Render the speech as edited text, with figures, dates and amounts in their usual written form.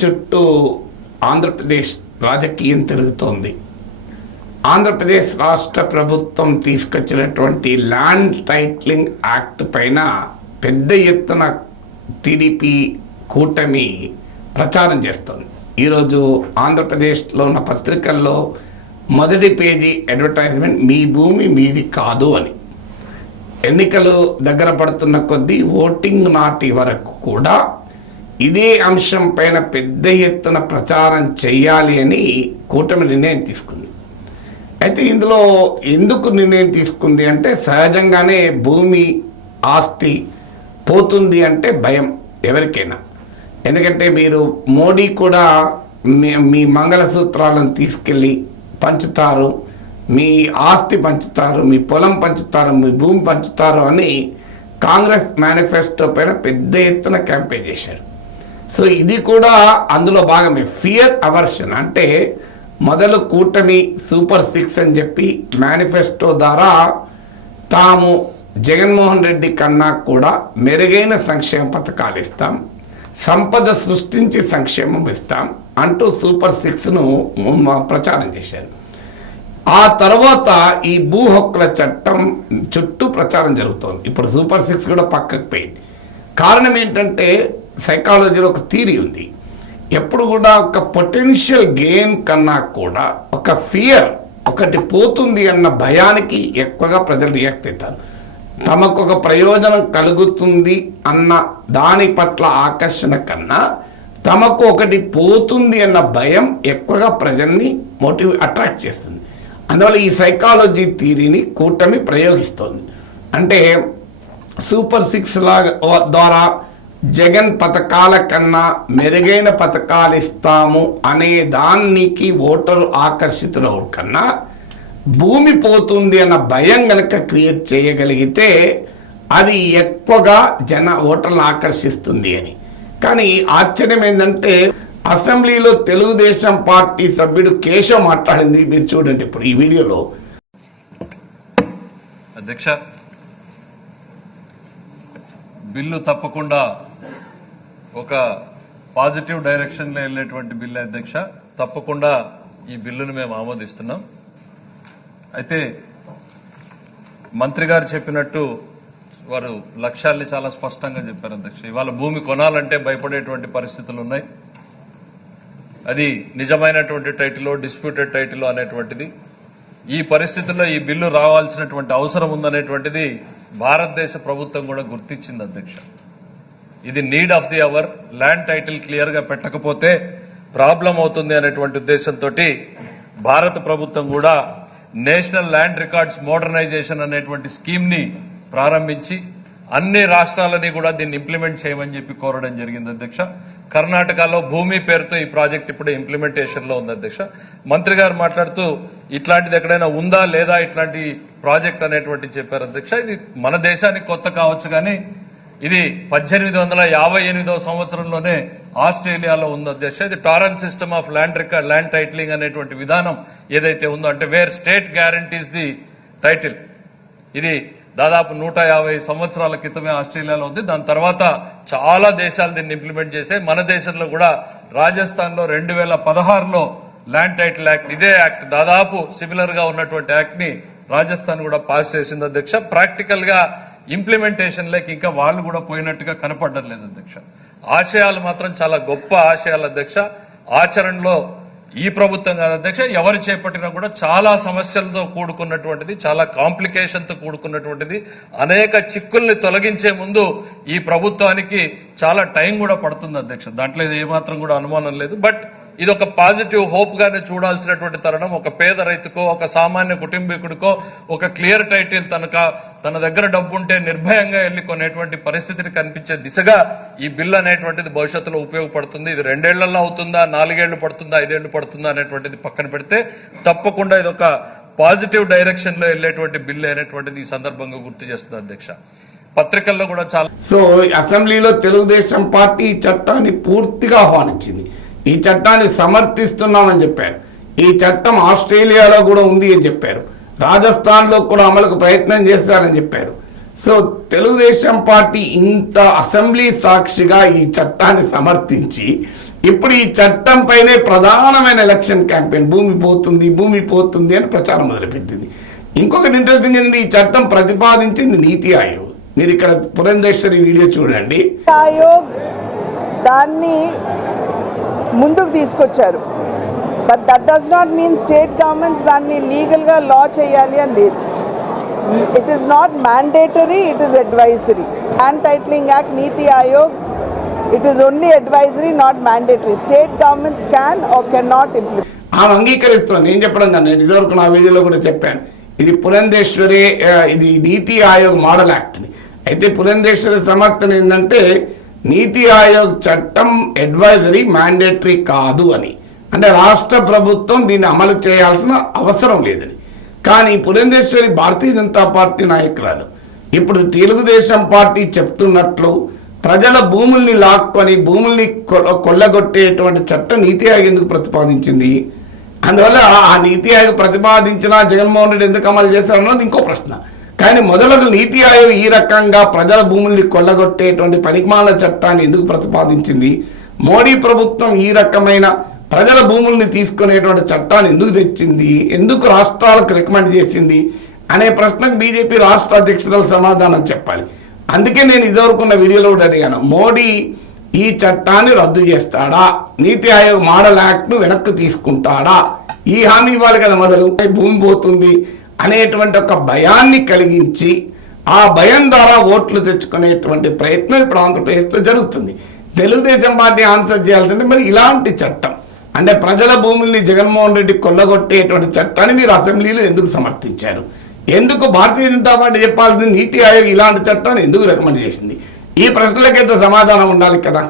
చుట్టూ ఆంధ్రప్రదేశ్ రాజకీయం తిరుగుతోంది. ఆంధ్రప్రదేశ్ రాష్ట్ర ప్రభుత్వం తీసుకొచ్చినటువంటి ల్యాండ్ టైటిలింగ్ యాక్ట్ పైన పెద్ద ఎత్తున టీడీపీ కూటమి ప్రచారం చేస్తోంది. ఈరోజు ఆంధ్రప్రదేశ్లో ఉన్న పత్రికల్లో మొదటి పేజీ అడ్వర్టైజ్మెంట్ మీ భూమి మీది కాదు అని. ఎన్నికలు దగ్గర పడుతున్న కొద్దీ ఓటింగ్ నాటి వరకు కూడా ఇదే అంశం పైన పెద్ద ఎత్తున ప్రచారం చేయాలి అని కూటమి నిర్ణయం తీసుకుంది. అయితే ఇందులో ఎందుకు నిర్ణయం తీసుకుంది అంటే సహజంగానే భూమి ఆస్తి పోతుంది అంటే భయం ఎవరికైనా. ఎందుకంటే మీరు మోడీ కూడా మీ మంగళసూత్రాలను తీసుకెళ్ళి పంచుతారు, మీ ఆస్తి పంచుతారు, మీ పొలం పంచుతారు, మీ భూమి పంచుతారు అని కాంగ్రెస్ మేనిఫెస్టో పైన పెద్ద ఎత్తున క్యాంపెయిన్ చేశారు. సో ఇది కూడా అందులో భాగమే. ఫియర్ అవర్షన్ అంటే మొదలు కూటమి సూపర్ 6 అని చెప్పి మేనిఫెస్టో ద్వారా తాము జగన్మోహన్ రెడ్డి కన్నా కూడా మెరుగైన సంక్షేమ పథకాలు ఇస్తాం, సంపద సృష్టించి సంక్షేమం ఇస్తాం అంటూ సూపర్ 6ను ప్రచారం చేశారు. ఆ తర్వాత ఈ భూ హక్కుల చట్టం చుట్టూ ప్రచారం జరుగుతోంది. ఇప్పుడు సూపర్ 6 కూడా పక్కకు పోయింది. కారణం ఏంటంటే సైకాలజీలో ఒక థియరీ ఉంది. ఎప్పుడు కూడా ఒక పొటెన్షియల్ గెయిన్ కన్నా కూడా ఒక ఫియర్, ఒకటి పోతుంది అన్న భయానికి ఎక్కువగా ప్రజలు రియాక్ట్ అవుతారు. తమకు ఒక ప్రయోజనం కలుగుతుంది అన్న దాని పట్ల ఆకర్షణ కన్నా తమకు ఒకటి పోతుంది అన్న భయం ఎక్కువగా ప్రజల్ని అట్రాక్ట్ చేస్తుంది. అందువల్ల ఈ సైకాలజీ థియరీని కూటమి ప్రయోగిస్తోంది. అంటే సూపర్ 6 ద్వారా జగన్ పథకాల కన్నా మెరుగైన పథకాలు ఇస్తాము అనే దానికి ఓటరు ఆకర్షితులవు కన్నా భూమి పోతుంది అన్న భయం గనక క్రియేట్ చేయగలిగితే అది ఎక్కువగా ఓటర్లను ఆకర్షిస్తుంది అని. కానీ ఆశ్చర్యం ఏంటంటే అసెంబ్లీలో తెలుగుదేశం పార్టీ సభ్యుడు కేశవ్ మాట్లాడింది మీరు చూడండి ఇప్పుడు ఈ వీడియోలో. అధ్యక్ష, బిల్లు తప్పకుండా ఒక పాజిటివ్ డైరెక్షన్లో వెళ్ళేటువంటి బిల్లు అధ్యక్ష. తప్పకుండా ఈ బిల్లును మేము ఆమోదిస్తున్నాం. అయితే మంత్రి గారు చెప్పినట్టు వారు లక్ష్యాల్ని చాలా స్పష్టంగా చెప్పారు అధ్యక్ష. ఇవాళ భూమి కొనాలంటే భయపడేటువంటి పరిస్థితులు ఉన్నాయి. అది నిజమైనటువంటి టైటిల్, డిస్ప్యూటెడ్ టైటిల్ అనేటువంటిది. ఈ పరిస్థితుల్లో ఈ బిల్లు రావాల్సినటువంటి అవసరం ఉందనేటువంటిది భారతదేశ ప్రభుత్వం కూడా గుర్తించింది అధ్యక్ష. ఇది need of the hour. Land title clear గా పెట్టకపోతే ప్రాబ్లం అవుతుంది అనేటువంటి ఉద్దేశంతో భారత ప్రభుత్వం కూడా నేషనల్ ల్యాండ్ రికార్డ్స్ మోడర్నైజేషన్ అనేటువంటి స్కీమ్ ని ప్రారంభించి అన్ని రాష్ట్రాలని కూడా దీన్ని ఇంప్లిమెంట్ చేయమని చెప్పి కోరడం జరిగింది అధ్యక్ష. కర్ణాటకలో భూమి పేరుతో ఈ ప్రాజెక్ట్ ఇప్పుడు ఇంప్లిమెంటేషన్ లో ఉంది అధ్యక్ష. మంత్రి గారు మాట్లాడుతూ ఇట్లాంటిది ఎక్కడైనా ఉందా లేదా ఇట్లాంటి ప్రాజెక్ట్ అనేటువంటి చెప్పారు అధ్యక్ష. ఇది మన దేశానికి కొత్త కావచ్చు కానీ ఇది 1858వ సంవత్సరంలోనే ఆస్ట్రేలియాలో ఉంది అధ్యక్ష. ఇది torrent system of land titling అనేటువంటి విధానం ఏదైతే ఉందో అంటే wear state guarantees the title. ఇది దాదాపు 150 సంవత్సరాల క్రితమే ఆస్ట్రేలియాలో ఉంది. దాని తర్వాత చాలా దేశాలు దీన్ని ఇంప్లిమెంట్ చేశాయి. మన దేశంలో కూడా రాజస్థాన్ లో 2016లో ల్యాండ్ టైటిల్ యాక్ట్, ఇదే యాక్ట్ దాదాపు సిమిలర్ గా ఉన్నటువంటి యాక్ట్ ని రాజస్థాన్ కూడా పాస్ చేసింది అధ్యక్ష. ప్రాక్టికల్ గా ఇంప్లిమెంటేషన్ లేక ఇంకా వాళ్ళు కూడా పోయినట్టుగా కనపడడం లేదు అధ్యక్ష. ఆశయాలు మాత్రం చాలా గొప్ప ఆశయాలు అధ్యక్ష. ఆచరణలో ఈ ప్రభుత్వం కాదు అధ్యక్ష, ఎవరు చేపట్టినా కూడా చాలా సమస్యలతో కూడుకున్నటువంటిది, చాలా కాంప్లికేషన్తో కూడుకున్నటువంటిది. అనేక చిక్కుల్ని తొలగించే ముందు ఈ ప్రభుత్వానికి చాలా టైం కూడా పడుతుంది అధ్యక్ష. దాంట్లో ఏమాత్రం కూడా అనుమానం లేదు. బట్ ఇది ఒక పాజిటివ్ హోప్ గానే చూడాల్సినటువంటి తరుణం. ఒక పేద రైతుకో, ఒక సామాన్య కుటుంబీకుడికో ఒక క్లియర్ టైటిల్ తన దగ్గర డబ్బుంటే నిర్భయంగా వెళ్లి కొనేటువంటి పరిస్థితిని కనిపించే దిశగా ఈ బిల్ అనేటువంటిది భవిష్యత్తులో ఉపయోగపడుతుంది. ఇది 2 ఏళ్లలో అవుతుందా, 4 ఏళ్లు పడుతుందా, 5 ఏళ్లు పడుతుందా అనేటువంటిది పక్కన పెడితే తప్పకుండా ఇది ఒక పాజిటివ్ డైరెక్షన్ లో వెళ్లేటువంటి బిల్ అనేటువంటిది ఈ సందర్భంగా గుర్తు చేస్తుంది అధ్యక్ష. పత్రికల్లో కూడా చాలా. సో అసెంబ్లీలో తెలుగుదేశం పార్టీ చట్టాన్ని పూర్తిగా ఆహ్వానించింది. ఈ చట్టాన్ని సమర్థిస్తున్నామని చెప్పారు. ఈ చట్టం ఆస్ట్రేలియాలో కూడా ఉంది అని చెప్పారు. రాజస్థాన్లో కూడా అమలుకు ప్రయత్నం చేస్తారని చెప్పారు. సో తెలుగుదేశం పార్టీ ఇంత అసెంబ్లీ సాక్షిగా ఈ చట్టాన్ని సమర్థించి ఇప్పుడు ఈ చట్టం పైనే ప్రధానమైన ఎలక్షన్ క్యాంపెయిన్ భూమి పోతుంది అని ప్రచారం మొదలుపెట్టింది. ఇంకొకటి ఇంట్రెస్టింగ్ ఏంటంటే ఈ చట్టం ప్రతిపాదించింది నీతి ఆయోగ్. మీరు ఇక్కడ పురంధేశ్వరి వీడియో చూడండి. ఆయోగ్ దాన్ని ముందుకు తీసుకొచ్చారు. But that does not mean state governments దాన్ని లీగల్గా లా చేయాలి అని లేదు. It is not mandatory, it is advisory. Land titling act, NITI Aayog, it is only advisory, not mandatory. State governments can or can not implement. ఆమె అంగీకరిస్తున్నాను. నేను చెప్పడం కానీ నేను ఇదివరకు నా వీడియోలో కూడా చెప్పాను, ఇది పురంధేశ్వరి, ఇది నీతి ఆయోగ్ మోడల్ యాక్ట్ని. అయితే పురంధేశ్వరి సమర్థన ఏంటంటే నీతి ఆయోగ్ చట్టం అడ్వైజరీ, మ్యాండేటరీ కాదు అని. అంటే రాష్ట్ర ప్రభుత్వం దీన్ని అమలు చేయాల్సిన అవసరం లేదని. కానీ పురంధేశ్వరి భారతీయ జనతా పార్టీ నాయకురాలు. ఇప్పుడు తెలుగుదేశం పార్టీ చెప్తున్నట్లు ప్రజల భూముల్ని లాక్కొని భూముల్ని కొల్లగొట్టేటువంటి చట్టం నీతి ఆయోగ్ ఎందుకు ప్రతిపాదించింది? అందువల్ల ఆ నీతి ఆయోగ్ ప్రతిపాదించిన జగన్మోహన్ రెడ్డి ఎందుకు అమలు చేశారన్నది ఇంకో ప్రశ్న. కానీ మొదలగు నీతి ఆయోగ్ ఈ రకంగా ప్రజల భూముల్ని కొల్లగొట్టేటువంటి పనికిమాల చట్టాన్ని ఎందుకు ప్రతిపాదించింది? మోడీ ప్రభుత్వం ఈ రకమైన ప్రజల భూముల్ని తీసుకునేటువంటి చట్టాన్ని ఎందుకు తెచ్చింది? ఎందుకు రాష్ట్రాలకు రికమెండ్ చేసింది అనే ప్రశ్నకు బీజేపీ రాష్ట్ర అధ్యక్షురాలు సమాధానం చెప్పాలి. అందుకే నేను ఇదివరకున్న వీడియోలో కూడా అడిగాను, మోడీ ఈ చట్టాన్ని రద్దు చేస్తాడా? నీతి ఆయోగ్ మోడల్ యాక్ట్ను వెనక్కి తీసుకుంటాడా? ఈ హామీ ఇవ్వాలి కదా. మొదలు భూమి పోతుంది అనేటువంటి ఒక భయాన్ని కలిగించి ఆ భయం ద్వారా ఓట్లు తెచ్చుకునేటువంటి ప్రయత్నం ఇప్పుడు ఆంధ్రప్రదేశ్లో జరుగుతుంది. తెలుగుదేశం పార్టీ ఆన్సర్ చేయాల్సింటే మరి ఇలాంటి చట్టం అంటే ప్రజల భూముల్ని జగన్మోహన్ రెడ్డి కొల్లగొట్టేటువంటి చట్టాన్ని మీరు అసెంబ్లీలో ఎందుకు సమర్థించారు? ఎందుకు భారతీయ జనతా పార్టీ చెప్పాల్సింది నీతి ఆయోగ్ ఇలాంటి చట్టాన్ని ఎందుకు రికమెండ్ చేసింది? ఈ ప్రశ్నలకైతే సమాధానం ఉండాలి కదా.